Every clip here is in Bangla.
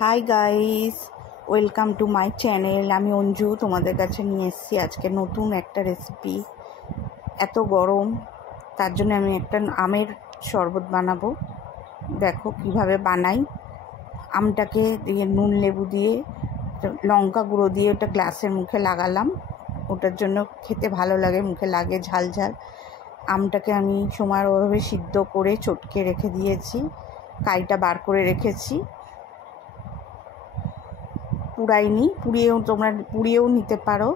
Hi guys, welcome to my channel. আমি অঞ্জু তোমাদের কাছে নিয়ে এসেছি আজকে নতুন একটা রেসিপি। এত গরম, তার জন্য আমি একটা আমের শরবত বানাবো। দেখো কিভাবে বানাই। আমটাকে দিয়ে নুন লেবু দিয়ে লঙ্কা গুঁড়ো দিয়ে ওটা গ্লাসের মুখে লাগালাম। ওটার জন্য খেতে ভালো লাগে, মুখে লাগে ঝাল ঝাল। আমটাকে আমি সময়ের অভাবে সিদ্ধ করে চটকে রেখে দিয়েছি, কাইটা বার করে রেখেছি। পুড়াইনি, তোমরা পুড়িয়েও নিতে পারো।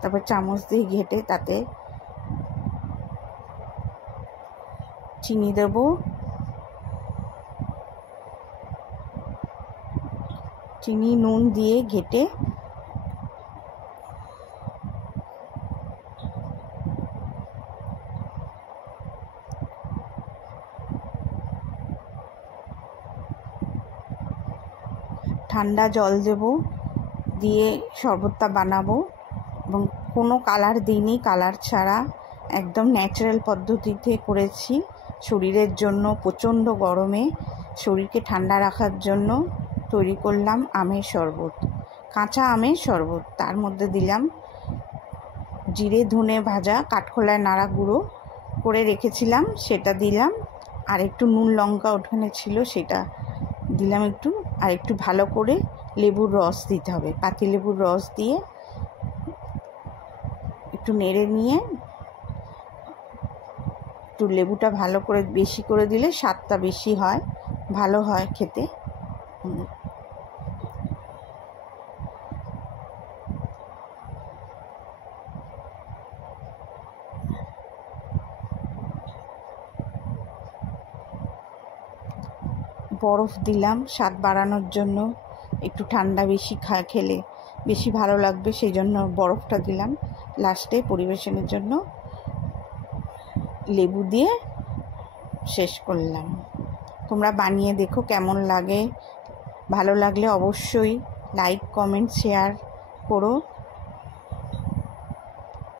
তারপর চামচ দিয়ে ঘেটে তাতে চিনি দেব, চিনি নুন দিয়ে ঘেটে ঠান্ডা জল দেব, দিয়ে শরবতটা বানাবো। এবং কোনো কালার দিইনি, কালার ছাড়া একদম ন্যাচারাল পদ্ধতিতে করেছি। শরীরের জন্য প্রচণ্ড গরমে শরীরকে ঠান্ডা রাখার জন্য তৈরি করলাম আমের শরবত, কাঁচা আমের শরবত। তার মধ্যে দিলাম জিরে ধনে ভাজা কাঠখোলায় নাড়া গুঁড়ো করে রেখেছিলাম, সেটা দিলাম। আর একটু নুন লঙ্কা ওখানে ছিল, সেটা দিলাম একটু। আর একটু ভালো করে লেবুর রস দিতে হবে, পাতিলেবুর রস দিয়ে একটু নেড়ে নিয়ে একটু লেবুটা ভালো করে বেশি করে দিলে স্বাদটা বেশি হয়, ভালো হয় খেতে। বরফ দিলাম স্বাদ বাড়ানোর জন্য, একটু ঠান্ডা বেশি খেলে বেশি ভালো লাগবে, সেই জন্য বরফটা দিলাম। লাস্টে পরিবেশনের জন্য লেবু দিয়ে শেষ করলাম। তোমরা বানিয়ে দেখো কেমন লাগে। ভালো লাগলে অবশ্যই লাইক কমেন্ট শেয়ার করো।